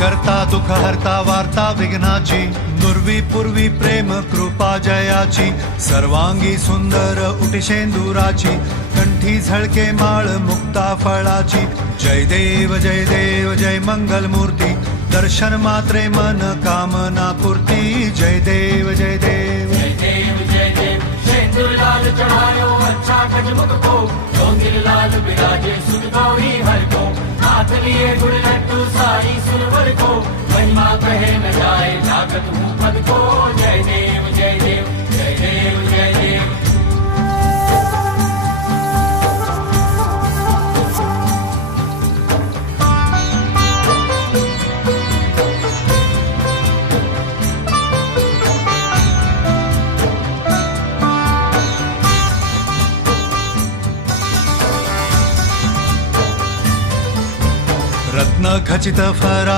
करता दुःख हरता वार्ता विघ्नाची, दुर्वी पूर्वी प्रेम कृपा जयाची, सर्वांगी सुंदर उटिशेंदुराची, कंठी झळके माळ मुक्ता फळाची. जय देव जय मंगल मूर्ती, दर्शन मात्रे मन कामना पूर्ती. जय देव जय देव शेंदूर लाल चढ़ायो अच्छा गजमुख को, डोंगिर लाल बिराजे सुख गौरी हर को, हाथ लिए गुड़ लड्डू साई सुरवर को, महिमा कहे न जाए जागत हूँ पद को. जय देव जय देव जय देव जय देव. रत्न खचित फरा